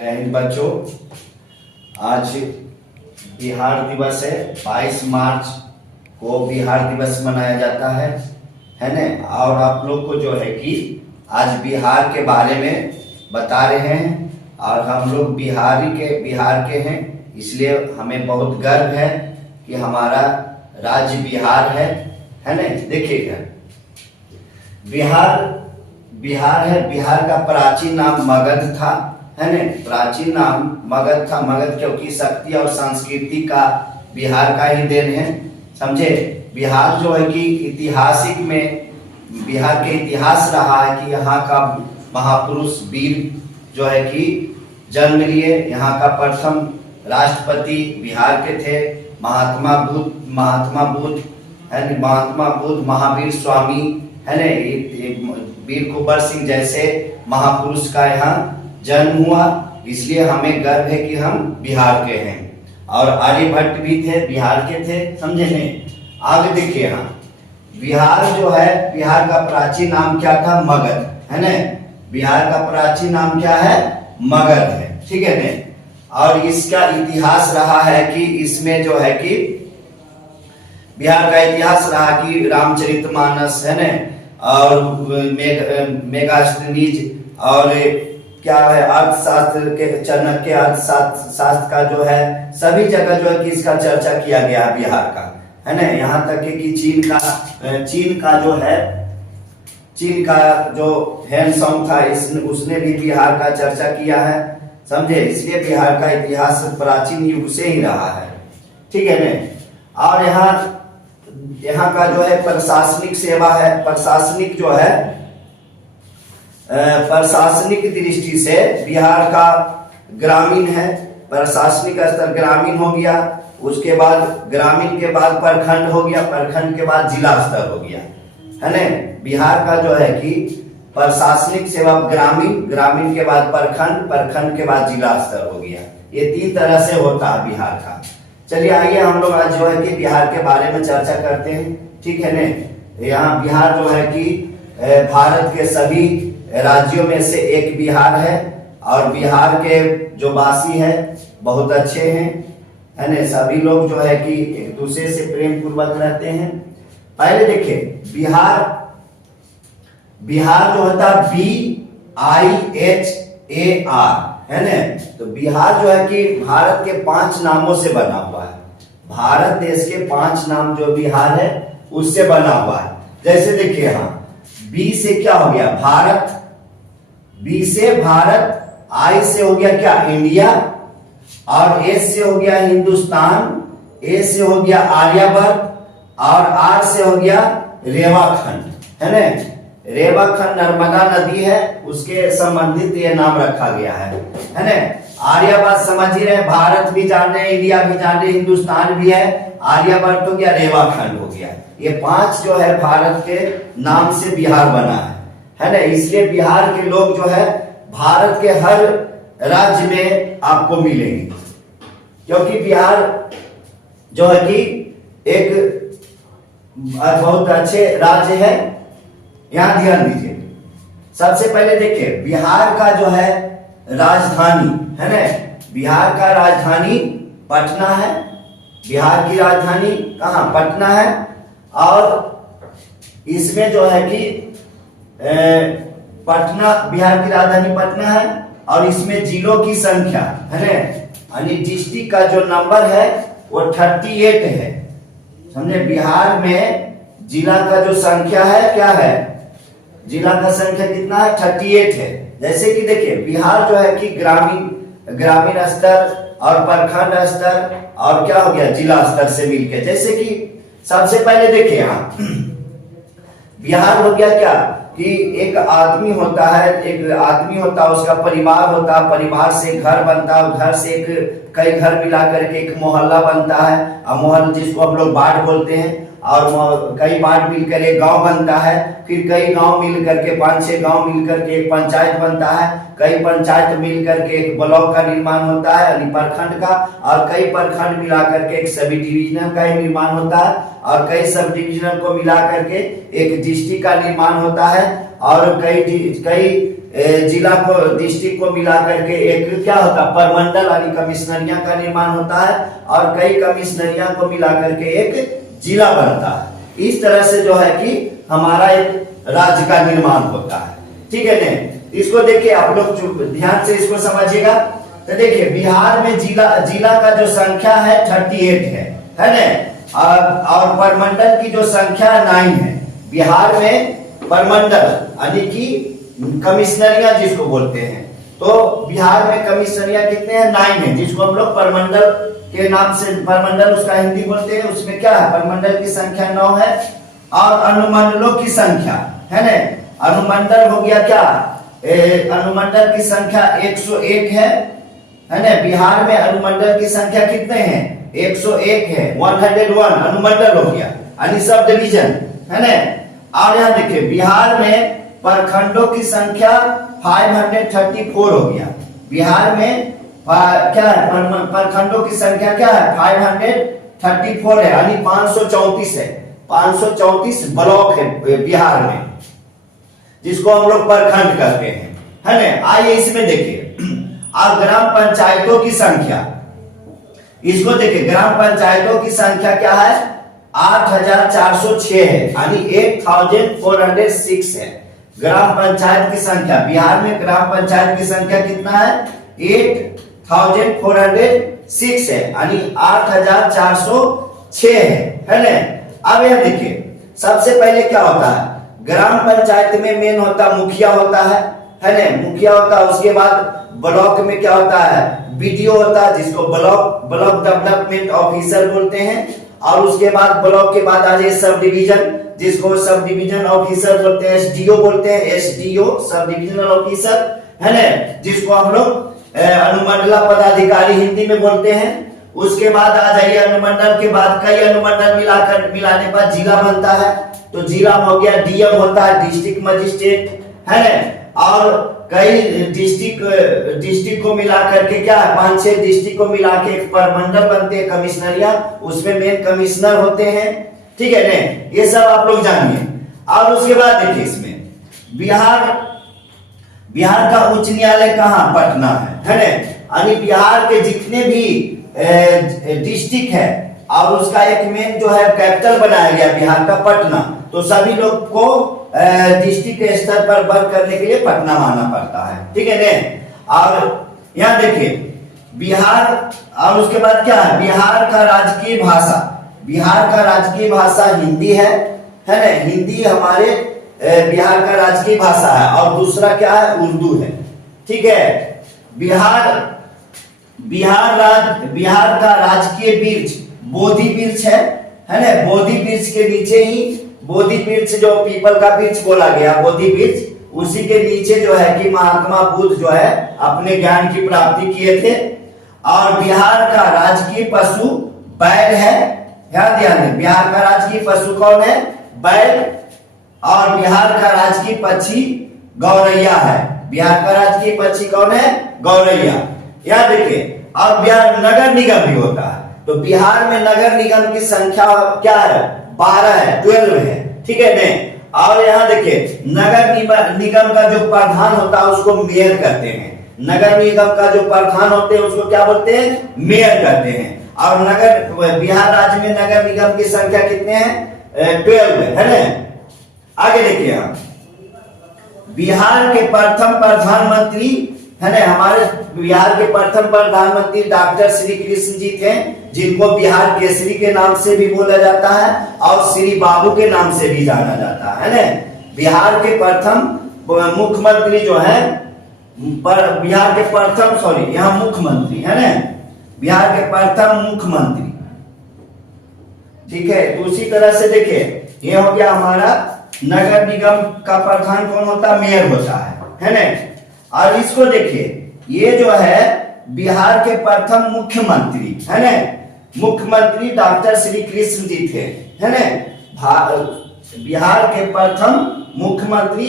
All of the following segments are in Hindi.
जय हिंद बच्चों। आज बिहार दिवस है। 22 मार्च को बिहार दिवस मनाया जाता है ना। और आप लोग को जो है कि आज बिहार के बारे में बता रहे हैं। और हम लोग बिहार के हैं, इसलिए हमें बहुत गर्व है कि हमारा राज्य बिहार है ना। देखिएगा, बिहार है। बिहार का प्राचीन नाम मगध था, है ना। प्राचीन नाम मगध था। मगध क्योंकि शक्ति और संस्कृति का बिहार का ही देन है, समझे। बिहार जो है कि ऐतिहासिक में बिहार के इतिहास रहा है कि यहाँ का महापुरुष वीर जो है कि जन्म लिए। यहाँ का प्रथम राष्ट्रपति बिहार के थे महात्मा बुद्ध है ना। महात्मा बुद्ध, महावीर स्वामी, है ना। वीर कुंवर सिंह जैसे महापुरुष का यहाँ जन्म हुआ, इसलिए हमें गर्व है कि हम बिहार के हैं। और आर्यभट्ट भी थे, बिहार के थे, समझे नहीं। आगे देखिए, यहाँ बिहार जो है, बिहार का प्राचीन नाम क्या था? मगध, है ना। बिहार का प्राचीन नाम क्या है? मगध है, ठीक है ना। और इसका इतिहास रहा है कि इसमें जो है कि बिहार का इतिहास रहा कि रामचरितमानस, है ना, और मेगास्थनीज, और क्या है अर्थशास्त्र के चाणक्य अर्थशास्त्र का जो है सभी जगह जो है कि इसका चर्चा किया गया है बिहार का, है ना। यहाँ तक कि चीन का जो हैंडसॉन्ग था उसने भी बिहार का चर्चा किया है, समझे। इसलिए बिहार का इतिहास प्राचीन युग से ही रहा है, ठीक है ना। और यहाँ का जो है प्रशासनिक सेवा है। प्रशासनिक जो है प्रशासनिक दृष्टि से बिहार का ग्रामीण है। प्रशासनिक स्तर ग्रामीण हो गया, उसके बाद ग्रामीण के बाद प्रखंड हो गया, प्रखंड के बाद जिला स्तर हो गया, है ना। बिहार का जो है कि प्रशासनिक सेवा ग्रामीण के बाद प्रखंड के बाद जिला स्तर हो गया। ये 3 तरह से होता है बिहार का। चलिए आइए हम लोग आज जो है कि बिहार के बारे में चर्चा करते हैं, ठीक है ना। यहाँ बिहार जो है कि भारत के सभी राज्यों में से एक बिहार है। और बिहार के जो वासी है बहुत अच्छे हैं, है ना। सभी लोग जो है कि एक दूसरे से प्रेम पूर्वक रहते हैं। पहले देखिए, बिहार जो होता है BIHAR, है ना। तो बिहार जो है कि भारत के 5 नामों से बना हुआ है। भारत देश के 5 नाम जो बिहार है उससे बना हुआ है। जैसे देखिए, यहाँ बी से क्या हो गया? भारत। बी से भारत, आई से हो गया क्या? इंडिया। और एस से हो गया हिंदुस्तान, ए से हो गया आर्यवर्त, और आर से हो गया रेवाखंड, है ना। रेवाखंड नर्मदा नदी है, उसके संबंधित ये नाम रखा गया है ना। आर्यवर्त समझ ही रहे, भारत भी जान रहे, इंडिया भी जान रहे, हिंदुस्तान भी है, आर्यवर्त हो गया, रेवाखंड हो गया। ये 5 जो है भारत के नाम से बिहार बना है ना। इसलिए बिहार के लोग जो है भारत के हर राज्य में आपको मिलेंगे, क्योंकि बिहार जो है कि एक बहुत अच्छे राज्य है। यहां ध्यान दीजिए, सबसे पहले देखिए बिहार का जो है राजधानी, है ना। बिहार का राजधानी पटना है। बिहार की राजधानी कहाँ? पटना है। और इसमें जो है कि पटना, बिहार की राजधानी पटना है। और इसमें जिलों की संख्या, है ना, यानी डिस्ट्रिक्ट का जो नंबर है वो 38 है, समझे। बिहार में जिला का जो संख्या है क्या है? जिला का संख्या कितना है? 38 है। जैसे कि देखिए, बिहार जो है कि ग्रामीण स्तर और प्रखंड स्तर और क्या हो गया? जिला स्तर से मिलकर। जैसे कि सबसे पहले देखिए, यहाँ बिहार हो गया क्या कि एक आदमी होता है, उसका परिवार होता है, परिवार से घर बनता है, घर से कई घर मिला करके एक मोहल्ला बनता है, और मोहल्ला जिसको हम लोग वार्ड बोलते हैं। और कई वार्ड मिलकर एक गांव बनता है, फिर कई गांव मिल करके 5-6 गांव मिल करके एक पंचायत बनता है, कई पंचायत मिल करके एक ब्लॉक का निर्माण होता है यानी प्रखंड का, और कई प्रखंड मिला करके एक सब डिविजन का निर्माण होता है, और कई सब डिविजन को मिला करके एक डिस्ट्रिक्ट का निर्माण होता है, और कई जिला को डिस्ट्रिक्ट को मिला करके एक क्या होता है परमंडल यानी कमिश्नरिया का निर्माण होता है और कई कमिश्नरिया को मिला करके एक जिला बनता है। इस तरह से जो है कि हमारा एक राज्य का निर्माण होता है। ठीक है ना। इसको देखिए आप लोग ध्यान से इसको समझिएगा। तो देखिए बिहार में जिला का जो संख्या है 38 है ना, और परमंडल की जो संख्या 9 है। बिहार में परमंडल यानी कि कमिश्नरिया जिसको बोलते हैं, तो बिहार में कमिश्नरिया कितने हैं 9 है, जिसको हम लोग परमंडल के नाम से परमंडल उसका हिंदी बोलते हैं। उसमें क्या है परमंडल की संख्या 9 है और अनुमंडलों की संख्या है ना, अनुमंडल हो गया क्या अनुमंडल की संख्या 101 है ना। बिहार में अनुमंडल की संख्या कितने हैं 101 है, 101 अनुमंडल हो गया यानी सब डिवीजन है ना। और यहाँ देखिए बिहार में प्रखंडों की संख्या 534 हो गया। बिहार में क्या है प्रखंडों की संख्या क्या है 534 है यानी 534 है। 534 ब्लॉक है बिहार में, जिसको हम लोग प्रखंड कहते हैं है ना। आइए इसमें देखिए अब ग्राम पंचायतों की संख्या, इसको देखिए ग्राम पंचायतों की संख्या क्या है 8406 है यानी 8406 है ग्राम पंचायत की संख्या। बिहार में ग्राम पंचायत की संख्या कितना है 8406 है यानी 8406 है ना। अब यह देखिए सबसे पहले क्या होता है ग्राम पंचायत में मेन होता मुखिया होता है ना, मुखिया होता है। उसके बाद ब्लॉक में क्या होता है बीडीओ होता है, जिसको ब्लॉक डेवलपमेंट ऑफिसर बोलते हैं। और उसके बाद ब्लॉक के बाद आ जाए सब डिवीजन, जिसको सब डिवीजन ऑफिसर बोलते हैं, एसडीओ बोलते हैं, एसडीओ सब डिविजनल ऑफिसर है ना, जिसको हम लोग अनुमंडला पदाधिकारी हिंदी में बोलते हैं। उसके बाद आ जाइए अनुमंडल के बाद कई अनुमंडल मिलाने पर जिला बनता है, तो जिला हो गया डीएम होता है डिस्ट्रिक्ट मजिस्ट्रेट है ना। और कई डिस्ट्रिक्ट को मिला करके क्या है 5-6 डिस्ट्रिक्ट को मिला के एक परमंडल बनते हैं कमिश्नरिया, उसमें मेन कमिश्नर होते हैं। ठीक है ना, ये सब आप लोग जानिए। और उसके बाद देखिए इसमें बिहार का उच्च न्यायालय कहाँ पटना है ना, यानी बिहार के जितने भी डिस्ट्रिक्ट है और उसका एक मेन जो है कैपिटल बनाया गया बिहार का पटना, तो सभी लोग को डिस्ट्रिक्ट के स्तर पर वर्क करने के लिए पटना आना पड़ता है। ठीक है ना। और यहाँ देखिए बिहार, और उसके बाद क्या है बिहार का राजकीय भाषा, बिहार का राजकीय भाषा हिंदी है ना, हिंदी हमारे बिहार का राजकीय भाषा है। और दूसरा क्या है उर्दू है। ठीक है। बिहार का राजकीय वृक्ष बोधि वृक्ष है ना। बोधि वृक्ष के नीचे ही बोधि वृक्ष जो पीपल का वृक्ष बोला गया बोधि वृक्ष, उसी के नीचे जो है कि महात्मा बुद्ध जो है अपने ज्ञान की प्राप्ति किए थे। और बिहार का राजकीय पशु बैल है, ध्यान दें बिहार का राजकीय पशु कौन है बैल। और बिहार का राजकीय पक्षी गौरैया है, बिहार का राजकीय पक्षी कौन है गौरैया। यहाँ देखिए और बिहार नगर निगम भी होता है, तो बिहार में नगर निगम की संख्या क्या है 12 है 12 है। ठीक है ना। और यहाँ देखिए नगर निगम का जो प्रधान होता है उसको मेयर कहते हैं, नगर निगम का जो प्रधान होते हैं उसको क्या बोलते हैं मेयर कहते हैं। और बिहार राज्य में नगर निगम की संख्या कितने हैं 12 है ना। आगे देखिए हम बिहार के प्रथम प्रधानमंत्री है ना, हमारे बिहार के प्रथम प्रधानमंत्री डॉक्टर श्री कृष्ण जी थे, जिनको बिहार केसरी के नाम से भी बोला जाता है और श्री बाबू के नाम से भी जाना जाता है ना। बिहार के प्रथम मुख्यमंत्री जो है बिहार के प्रथम यहाँ मुख्यमंत्री है ना, बिहार के प्रथम मुख्यमंत्री। ठीक है। तो उसी तरह से देखिए ये हो गया हमारा नगर निगम का प्रधान कौन होता है मेयर होता है ना। और इसको देखिए ये जो है बिहार के प्रथम मुख्यमंत्री है ना, मुख्यमंत्री डॉक्टर श्री कृष्ण जी थे है ना। बिहार के प्रथम मुख्यमंत्री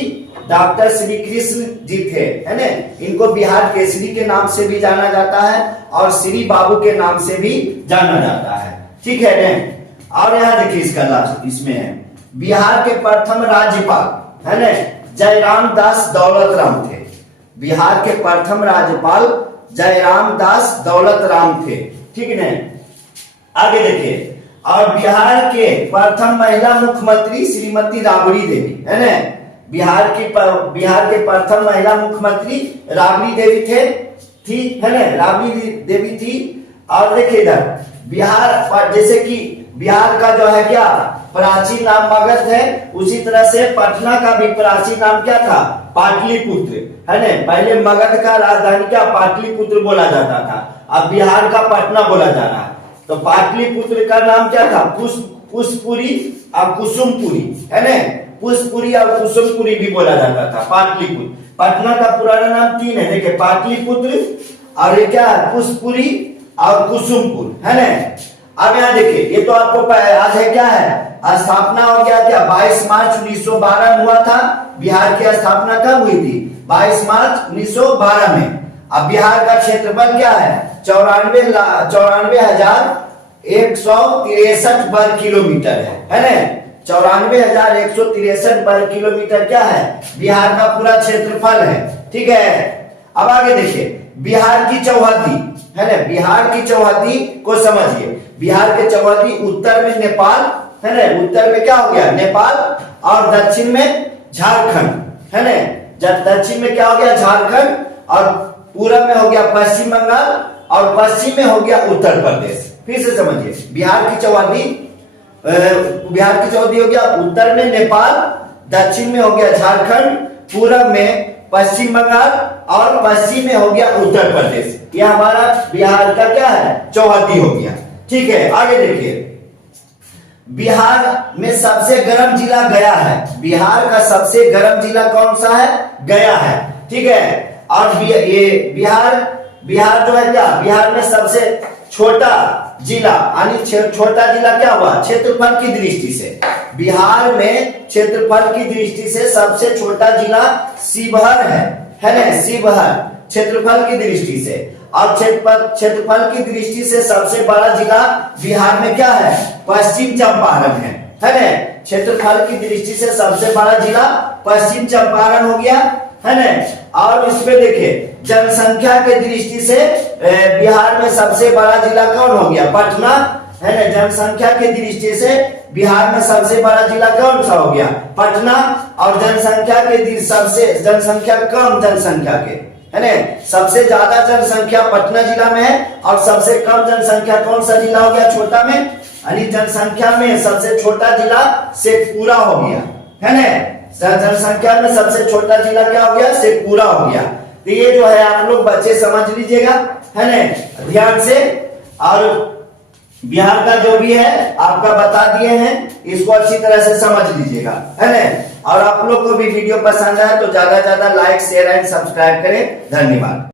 डॉक्टर श्री कृष्ण जी थे है ना। इनको बिहार केसरी के नाम से भी जाना जाता है और श्री बाबू के नाम से भी जाना जाता है। ठीक है ना। और यहाँ देखिए इसका लास्ट इसमें है बिहार के प्रथम राज्यपाल है ना जयराम दास दौलत राम थे बिहार के प्रथम राज्यपाल जयराम दास दौलत राम थे, ठीक है ना। आगे देखिए, और बिहार के प्रथम महिला मुख्यमंत्री श्रीमती राबड़ी देवी, है ना। बिहार के प्रथम महिला मुख्यमंत्री राबड़ी देवी थे, ठीक है ना, राबड़ी देवी थी। और देखिए इधर बिहार, जैसे कि बिहार का जो है क्या प्राचीन नाम मगध है, उसी तरह से पटना का भी प्राचीन नाम क्या था, पाटलिपुत्र, है ना। पहले मगध का राजधानी क्या पाटलिपुत्र बोला जाता था, अब बिहार का पटना बोला जा रहा है। तो पाटलिपुत्र का नाम क्या था, पुष्पपुरी और कुसुमपुरी, है ना। पुष्पपुरी और कुसुमपुरी भी बोला जाता था, पाटलिपुत्र। पटना का पुराना नाम 3 है, देखिए पाटलिपुत्र और ये क्या है पुष्पपुरी और कुसुमपुर, है ना। अब यहाँ देखिए, ये तो आपको आज है क्या है, स्थापना हो गया क्या 22 मार्च 1912 में हुआ था। बिहार की स्थापना कब हुई थी, 22 मार्च 1912 में। अब बिहार का क्षेत्रफल क्या है 94,163 वर्ग किलोमीटर है ना। 94,163 वर्ग किलोमीटर क्या है बिहार का पूरा क्षेत्रफल है, ठीक है। अब आगे देखिए, बिहार की चौहद्दी, है ना। बिहार की चौहद्दी को समझिए, बिहार के चौहद्दी उत्तर में नेपाल, है ना। उत्तर में क्या हो गया नेपाल, और दक्षिण में झारखंड, है ना। दक्षिण में क्या हो गया झारखंड, और पूरब में हो गया पश्चिम बंगाल, और पश्चिम में हो गया उत्तर प्रदेश। फिर से समझिए, बिहार की चौहद्दी हो गया उत्तर में नेपाल, दक्षिण में हो गया झारखंड, पूरब में पश्चिम बंगाल, और पश्चिम में हो गया उत्तर प्रदेश। यह हमारा बिहार का क्या है चौहद्दी हो गया, ठीक है। आगे देखिए, बिहार में सबसे गर्म जिला गया है। बिहार का सबसे गर्म जिला कौन सा है, गया है, ठीक है। और ये बिहार जो है क्या, बिहार में सबसे छोटा जिला, यानी छोटा जिला क्या हुआ क्षेत्रफल की दृष्टि से। बिहार में क्षेत्रफल की दृष्टि से सबसे छोटा जिला शिवहर है ना, शिवहर क्षेत्रफल की दृष्टि से। और क्षेत्रफल की दृष्टि से सबसे बड़ा जिला बिहार में क्या है पश्चिम चंपारण है ना। क्षेत्रफल की दृष्टि से सबसे बड़ा जिला पश्चिम चंपारण हो गया, है ना। और इसमें देखिए, जनसंख्या के दृष्टि से बिहार में सबसे बड़ा जिला कौन हो गया पटना, है ना। जनसंख्या के दृष्टि से बिहार में सबसे बड़ा जिला कौन सा हो गया पटना। और जनसंख्या कम जनसंख्या के, है ना, सबसे ज्यादा जनसंख्या पटना जिला में है, और सबसे कम जनसंख्या कौन सा जिला हो गया छोटा में, यानी जनसंख्या में सबसे छोटा जिला शेखपुरा हो गया, है ना। जनसंख्या में सबसे छोटा जिला क्या हो गया शेखपुरा हो गया। तो ये जो है आप लोग बच्चे समझ लीजिएगा, है ना, ध्यान से। और बिहार का जो भी है आपका बता दिए हैं, इसको अच्छी तरह से समझ लीजिएगा, है ना। और आप लोग को भी वीडियो पसंद आए तो ज्यादा लाइक शेयर एंड सब्सक्राइब करें। धन्यवाद।